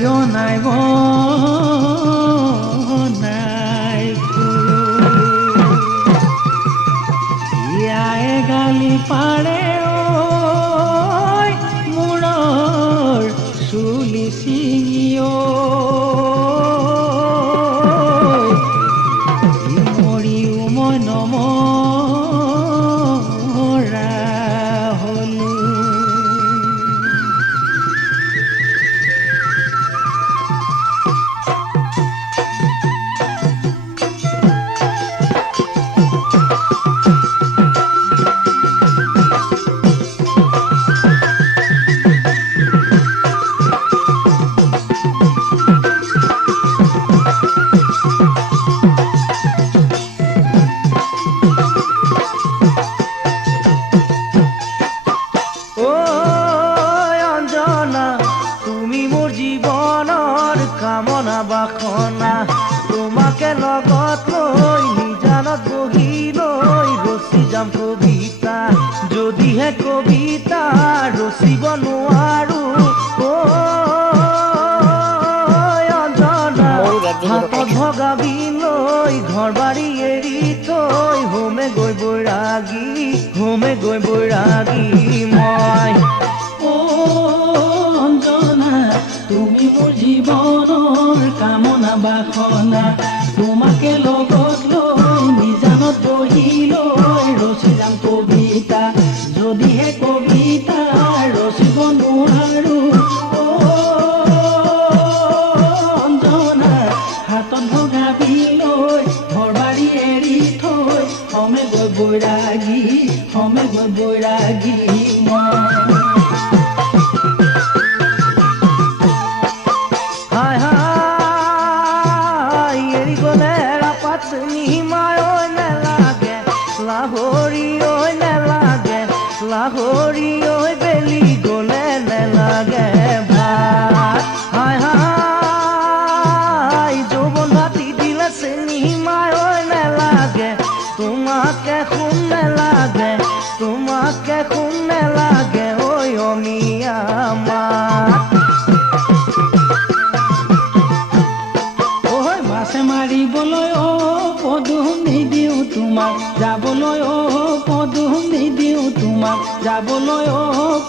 নাইও নাই নাই ইয়ায়ে গালি পাৰে মূৰৰ চুলি ছিঙিও মৰিও মই নমৰা হলো। কামনা বাসনা তোমাকে লগত লৈ নিজানত বহি লৈ ৰচি যাম কবিতা যদিহে কবিতা ৰচিব নোৱাৰো অঞ্জনা হাতত ভগাবি লৈ ঘৰ বাৰী এৰি থৈ হোমে গৈ বৈৰাগী মই অঞ্জনা তুমি মোৰ জীৱনৰ কামনা বাসনা তোমাকে লগত লৈ নিজানত বহি লৈ ৰচি যাম কবিতা যদিহে কবিতা ৰচিব নোৱাৰো অঞ্জনা হাতত ভগাবি লৈ ঘৰ বাৰী এৰি থৈ হোমে গৈ বৈৰাগী মই লাহৰি ঐ বেলি গলে নেলাগে ভাত হাই যৌবন ভাতি দিলে চেনি মায় ঐ নেলাগে তোমাকে শুন নেলাগে ঐ অমিয়া মাত মাছে মাৰিবলৈ পদুম নিদিওঁ তোমাক যাবলৈ পদুম নিদিওঁ তোমাক যাবলৈ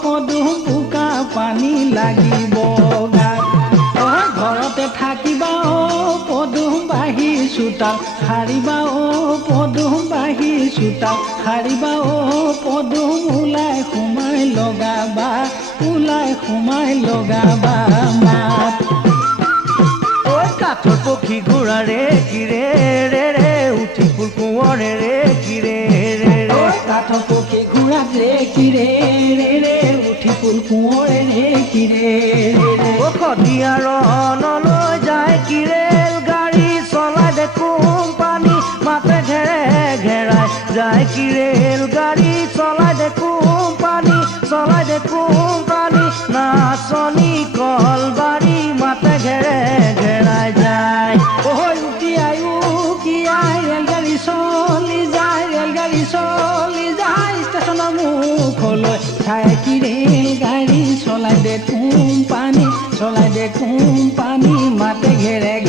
পদুম বোকা পানী লাগিব গাত ঘৰতে থাকিবা পদুম বাঢ়ি চোতাল সাৰিবা পদুম বাঢ়ি চোতাল সাৰিবা পদুম ওলাই সোমাই লগাবা কাঠৰ পক্ষী ঘোঁৰাৰে কিৰে ৰে উঠি ফুল কোঁৱৰে ৰে কিৰে কাঠৰ পক্ষী ঘোঁৰাত ৰে কিৰে ৰে উঠি ফুল কোঁৱৰে ৰে কিৰে সদিয়া ৰণলৈ যায় কিৰেল গাড়ী চলাই দে কোম্পানী মাতে ঘেৰাই যায় কিৰেল গাড়ী চলাই দে কোম্পানী নাচনী কলবাৰী মাতে ঘেৰাই যায় উঠি আয়ো কি ৰেলগাড়ী চলি যায় ষ্টেচনৰ মুখলৈ চাই কি ৰেলগাড়ী চলাই দে কোম্পানী মাতে ঘেৰাই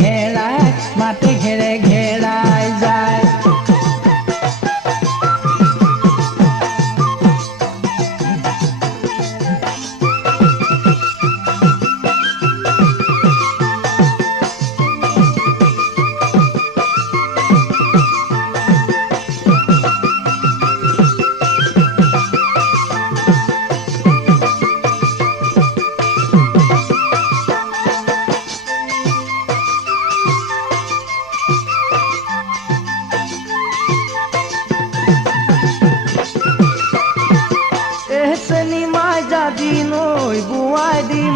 যায় নৈ বুৱাই দিম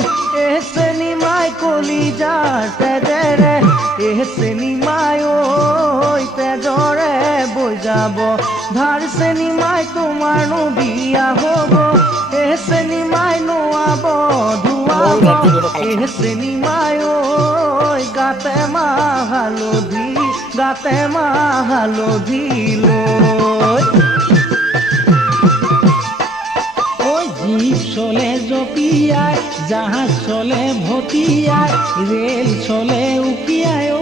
চেনি মাই কলিজাৰ তেজেৰে চেনি মাই ঐ তেজৰে বৈ যাব ধাৰ চেনি মাই তোমাৰনো বিয়া হ'ব চেনি মাই নোৱাব ধুৱাব চেনি মাই ঐ গাতে মাহ হালধি লৈ জীপ চলে জঁপিয়াই জাহাজ চলে ভটিয়াই ৰেল চলে উকিয়াই ঐ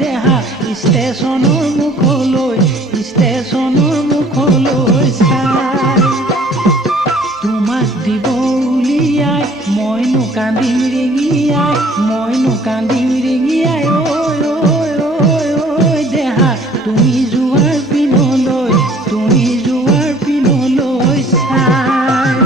দেহা ষ্টেচনৰ মুখলৈ চাই তোমাক দিব উলিয়াই মইনো কান্দিম ৰিঙিয়াই ঐ দেহা তুমি যোৱাৰ পিনলৈ চাই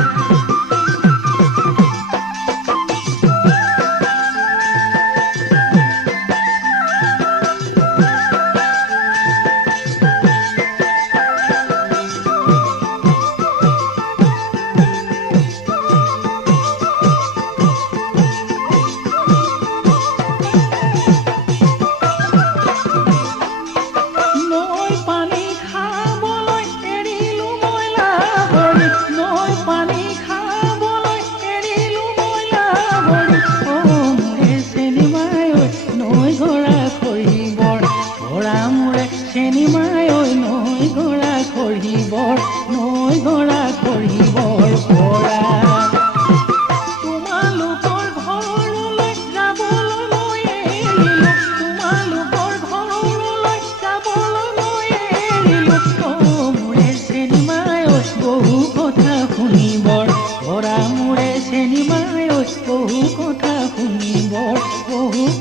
নৈ গৰা খৰিবৰ পৰা তোমালোকৰ ঘৰলৈ যাবলৈ মই এৰিলোঁ মোৰে চেনিমাই বহু কথা শুনিবৰ ভৰা মোৰে চেনিমাই বহু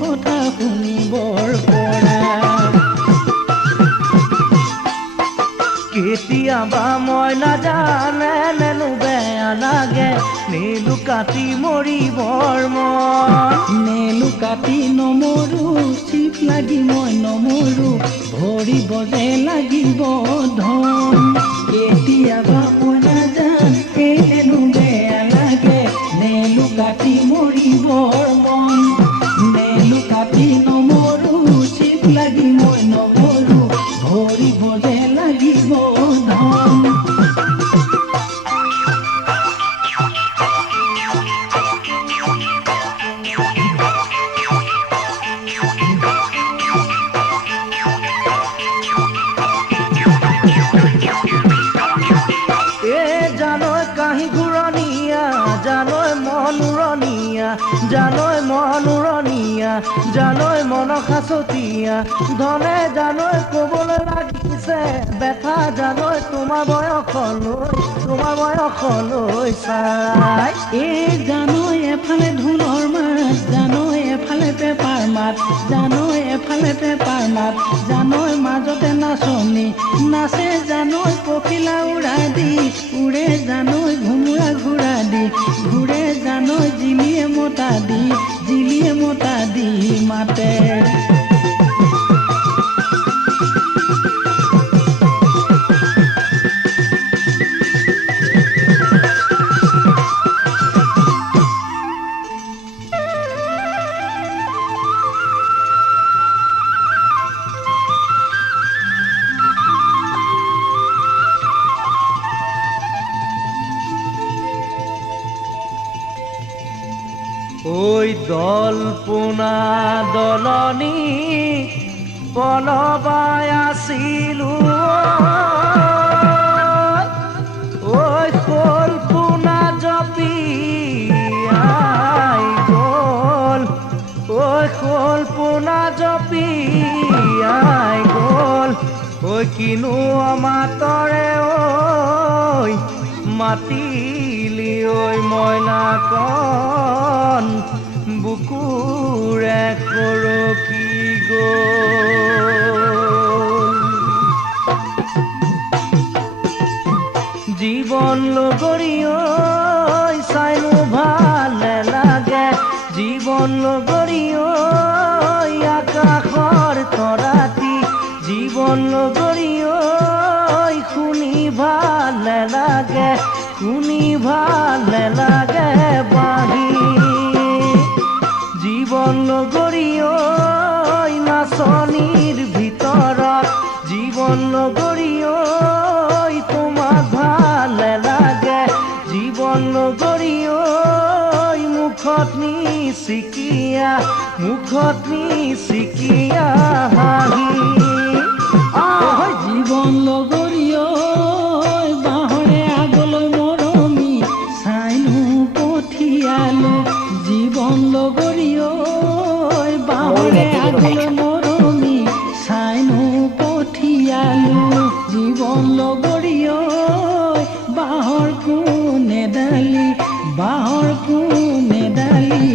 কথা শুনিবৰ পৰা কেতিয়াবা মই নাজানে নেনো বেয়া লাগে নেলু কাটি মৰিবৰ মন নেলু কাটি নমৰো চিপ লাগি মই নমৰো ভৰিব যে লাগিব ধন কেতিয়াবা মই নাজানে নেনো বেয়া লাগে নেলু কাটি মৰিবৰ মন নেলু কাটি নমৰো চিপ লাগি মই নমৰো ভৰিব যে লাগিব ধন জানৈ কাহি ঘূৰণীয়া জানৈ মন উৰণীয়া জানৈ মন খাচতীয়া ধনে জানৈ ক'বলৈ লাগিছে ব্যথা জানৈ তোমাৰ বয়সলৈ চাই এই জানৈ এফালে ঢোলৰ মাত জানৈ এফালে পেপাৰ মাত জানৈ মাজতে নাচনী নাচে জানৈ পখিলা উৰা দি উৰে জানৈ ঘুমুৰা ঘূৰা দি ঘূৰে জানৈ জিলিয়ে মতা দি মাতে ঐ দলপোনা দলনি বলবাই আছিলো ঐ শলপোনা জপিয়াই গ'ল ঐ কিনো অমাতৰে ঐ মাতিলি ঐ মইনা কণ বুকুৰে খৰকি গ'ল জীৱন লগৰী ঐ চাইনো ভালে লাগে জীৱন লগৰী ঐ আকাশৰ তৰাটি জীৱন লগৰী ঐ শুনি ভালে লাগে বাঁহী জীৱন লগৰী ঐ নাচনীৰ ভিতৰত জীৱন লগৰী ঐ তোমাক ভালে লাগে জীৱন লগৰী ঐ মুখত নিচিকিয়া হাঁহি জীৱন লগৰী ঐ বাঁহৰে আগলৈ নেদালি বাঁহৰ নেদালি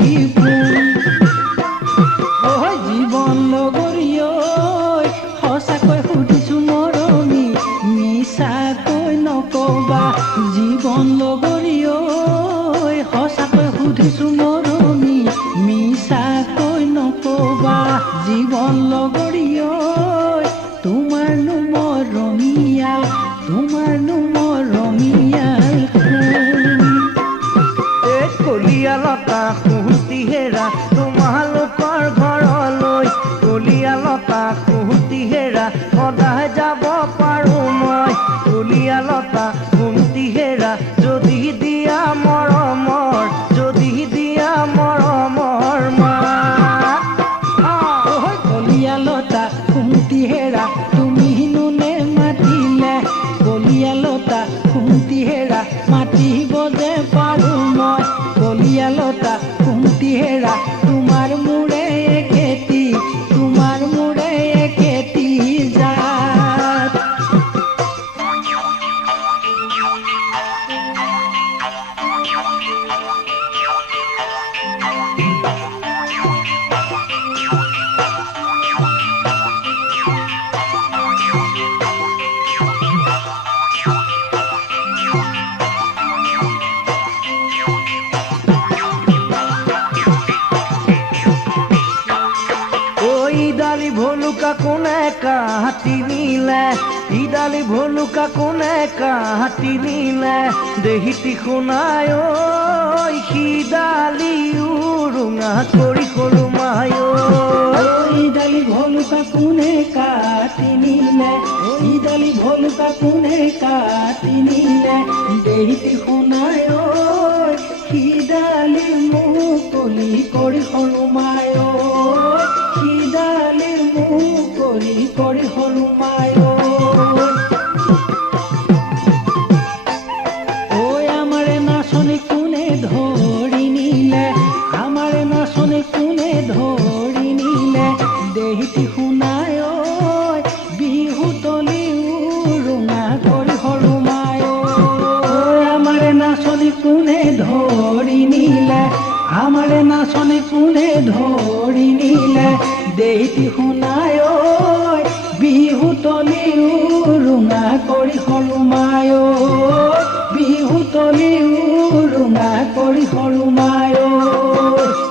জীৱন লগৰী সঁচাকৈ সুধিছো মৰমী মিছাকৈ নকবা জীৱন লগৰী সঁচাকৈ সুধিছো মৰমী মিছাকৈ নকবা জীৱন লগৰী তোমাৰনো মৰমীয়াল তোমাৰনো মৰমীয়াল কলিয়ালতা সুহুতি হেৰা তোমালোকৰ ঘৰলৈ কলিয়ালতা সুহুতি হেৰা সদায় যাব পাৰো মই কলিয়ালতা সুহুতি হেৰা যদি দিয়া মৰমৰ যদি দিয়া মৰমৰ মা কলিয়ালতা সুহুতি হেৰা তুমি নুনে মাতিলে কলিয়ালতা সুহুতি হেৰা মাতিব যে পাৰো মই কলিয়ালতা সুহুতি হেৰা তোমাৰ মোৰে খেতি তোমাৰ মোৰে খেতি জাত ইডালি ভলুকা কোনে কাটি নিলে ইডালি ভলুকা কোনে কাটি নিলে দেহিতি শুনায় সিডালি উৰুঙা কৰি সৰু মায় ইডালি ভলুকা কোনে কাটি নিলে ইডালি ভলুকা কোনে কাটি নিলে দেহিতি শুনায় সিডালি মুকলি কৰি সৰু মায় সিডালি মুকলি কৰি সৰু মায় আমাৰে নাচনি কোনে ধৰি নিলে আমাৰে নাচনি কোনে ধৰি নিলে দেহিতি শুনায় বিহু তলি উৰুঙা কৰি সৰু মায় আমাৰে নাচনি কোনে ধৰি নিলে আমাৰে নাচনি কোনে ধৰি নিলে দেহিতি শুনায় বিহু তলি উৰুঙা কৰি সৰু মায় বিহু তলি উৰুঙা কৰি সৰু মায়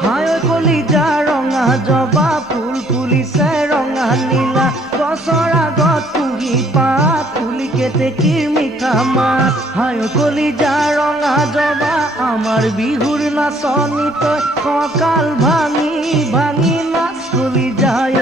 হায় কলিজা ৰঙা জবা ফুল ফুলিছে ৰঙা নীলা গছৰ আগত কুঁহি পাত ফুলি কেতেকীৰ মিঠা মাত হায় কলিজা ৰঙা জবা আমাৰ বিহুৰ নাচনি তই কঁকাল ভাঙি ভাঙি নাচ কলি যায়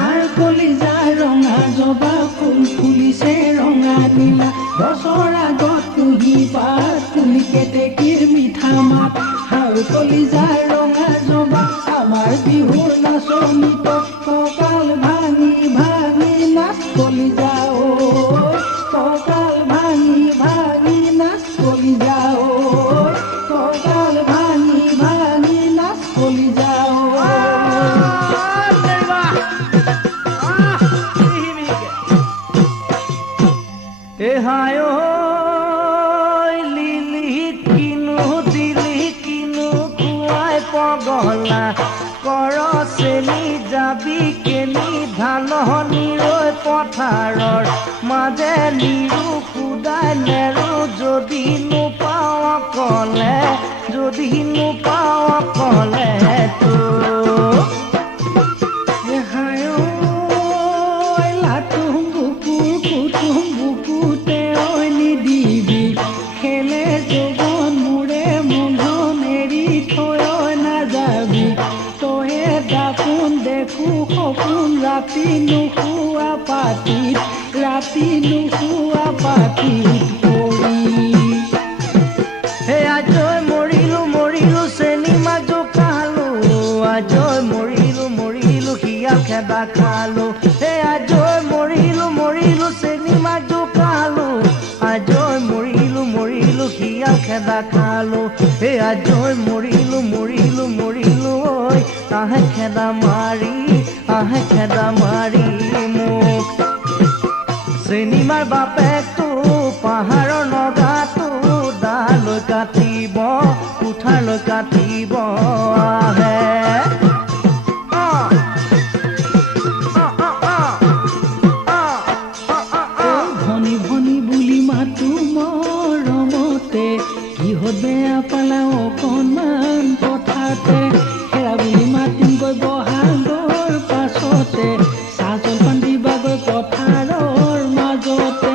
হায় কলিজা ৰঙা জবা ফুল ফুলিছে ৰঙা নীলা গছৰ আগত কুঁহি পাত ফুলি কেতেকীৰ মিঠা মাত হায় কলিজা ৰঙা জবা আমাৰ বিহুৰ নাচনি তই কঁকাল ভাঙি ভাঙি নাচ কলিজা কঁকাল ভাঙি ভাঙি নাচ কলিজা কঁকাল ভাঙি ভাঙি নাচ কলিজা হায় লিলি কিনো দিলি কিনো খুৱাই পগলা কৰ চেনি যাবি কেনি ধাননি ৰৈ পথাৰৰ মাজে নিৰু খুদাই নেৰো যদি নোপাওঁ অকলে যদি নোপাওঁ অকলে তো ৰাতি নুশুৱা পাতিত পৰি হে আজয় মৰিলো মৰিলো চেনি মাক জোকালো আজয় মৰিলো মৰিলো হিয়া খেদা খালো হে আজয় মৰিলো মৰিলো চেনি মাক জোকালো আজয় মৰিলো মৰিলো হিয়া খেদা খালো হে আজয় মৰিলো মৰিলো মৰিলো ঐ আহে খেদা মাৰি মোক চেনিমাৰ বাপেকটো পাহাৰৰ নগাটো দাগ কোঠালৈ কাটিব আহে ভনী ভনী বুলি মাতো মৰমতে কিহত বেয়া পালা অকণমান কথাতে হেৰা বুলি মাতিম গৈ বহাগৰ পাছতে চাহ জলপান দিবা গৈ পথাৰৰ মাজতে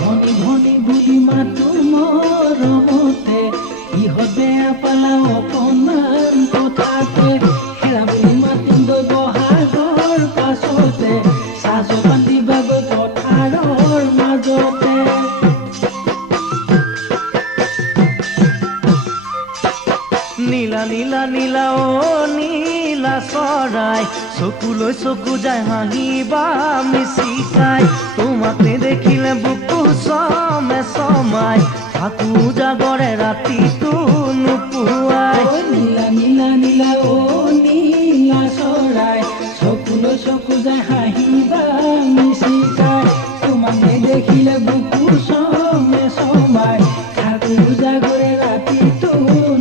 ভনী ভনী বুলি মাতো মৰমতে কিহত বেয়া পালা অকণমান কথাতে হেৰা বুলি মাতিম গৈ বহাগৰ পাছতে চাহ জলপান দিবা গৈ পথাৰৰ মাজতে নীলা নীলা নীলা অ নীলা চৰাই চকুলৈ চকু যায় হাঁহিবা মিচিকাই তোমাক নেদেখিলে বুকু চমে চমাই থাকো জাগৰে ৰাতিটো নোপোৱাই নীলা নীলা নীলা অ নীলা চৰাই চকুলৈ চকু যায় হাঁহিবা মিচিকাই তোমাক নেদেখিলে বুকু চমে চমাই থাকো জাগৰে ৰাতিটো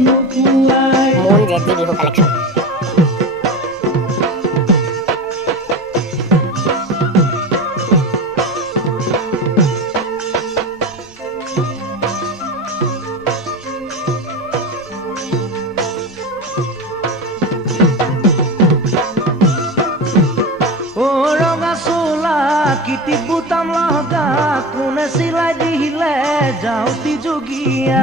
নোপোৱাই Moon ZD Vivo Collection. Kitty বুটাম লগা কোনে চিলাই দিলে যাওঁতি যোগীয়া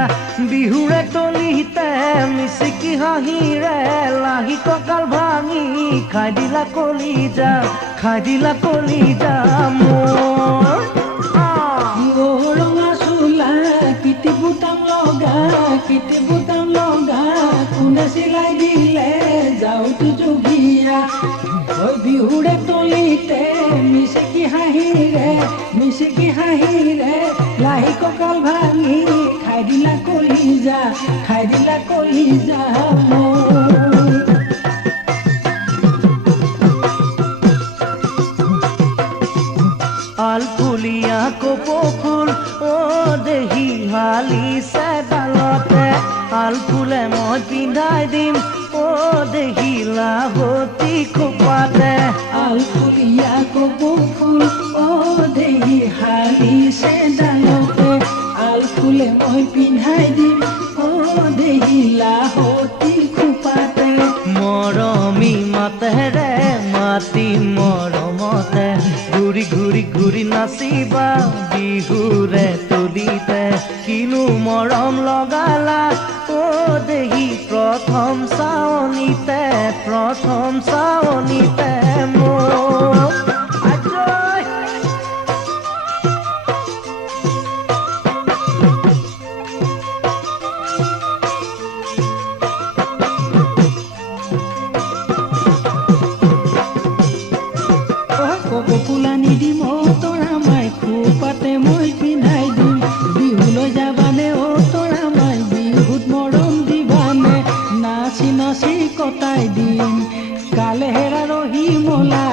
বিহুৰে তলিতে মিচিকি হাঁহিৰে লাহি কঁকাল ভাঙি খাই দিলা কলিজা মোৰ ৰঙা চোলা কিটি বুটাম লগা কোনে চিলাই দিলে যাওঁতি যোগীয়া বিহুৰে তলিতে মিচিকি হাঁহিৰে লাহি কঁকাল ভাঙি খাই দিলা কলিজা মোৰ আলফুলীয়া কপৌ ফুল অ দেহি হালিছে ডালতে আলফুলে মই পিন্ধাই দিম অ দেহি লাহতি খোপাতে আলফুলীয়া কপৌ ফুল অ দেহি হালিছে ডালতে আলফুলে মই পিন্ধাই দিম অ দেহি লাহতি খোপাতে মৰমী মাতেৰে মাতি মৰমতে ঘূৰি নাচিবা বিহুৰে তলিতে কিনো মৰম লগালা অ দেহি প্ৰথম চাৱনিতে মোক ফুলানি দিম অ তৰা মাই খোপাতে মই পিন্ধাই দিম বিহুলৈ যাবানে অ তৰা মাই বিহুত মৰম দিবানে নাচি নাচি কটাই দিম কালে হেৰা ৰহি মলা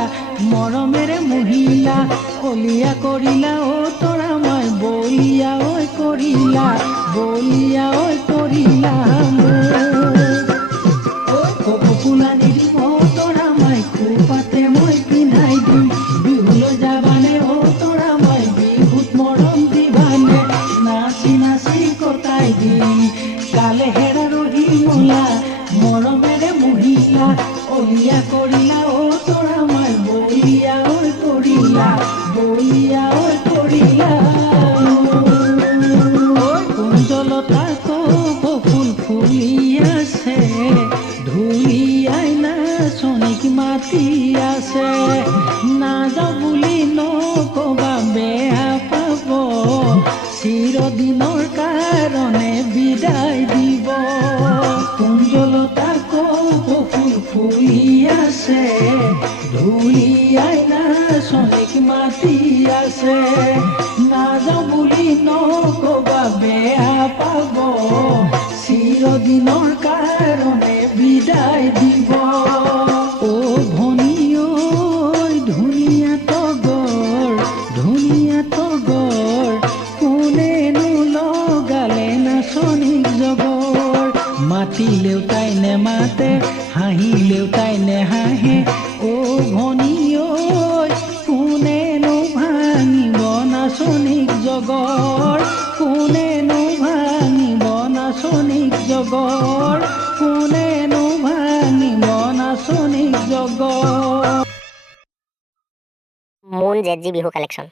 মৰমেৰে মহিলা কলিয়া কৰিলা অ তৰা মাই বলিয়া ঐ কৰিলা ফুলানি দিম অ তৰা মাই খোপাতে মই পিন্ধাই দিম বিহুলৈ যাবানে অ তৰা মাই বিহুত মৰম দিবানে নাচি নাচি কটাই দিম কালে হেৰা ৰহি মলা মৰমেৰে মহিলা অলিয়া কৰিলা অ তৰা মাই বলিয়া ঐ কৰিলা কুঞ্জলতা কপৌ ফুল ফুলি আছে ধুলিয়াই নাচনীক মাতি আছে নাযাওঁ বুলি নকবা বেয়া পাব চিৰদিনৰ কাৰণে বিদায় দিব কুঞ্জলতা কপৌ ফুল ফুলি আছে ধুলিয়াই নাচনীক মাতি আছে নাযাওঁ বুলি নকবা বেয়া পাব চিৰদিনৰ কাৰণে বিদায় দিব অ ভনী ঐ ধুনীয়া তগৰ কোনেনো লগালে নাচনীক মাতিলেও তাই নেমাতে হাঁহিলেও তাই নেহাঁহে অ ভনী ঐ কোনেনো ভাঙিব নাচনিক জগৰ কোনেনো ভাঙিব নাচনিক জগৰ কোনেনো ভাঙিব নাচনিক জগৰ মুন জেডজি বিহু কালেকশ্যন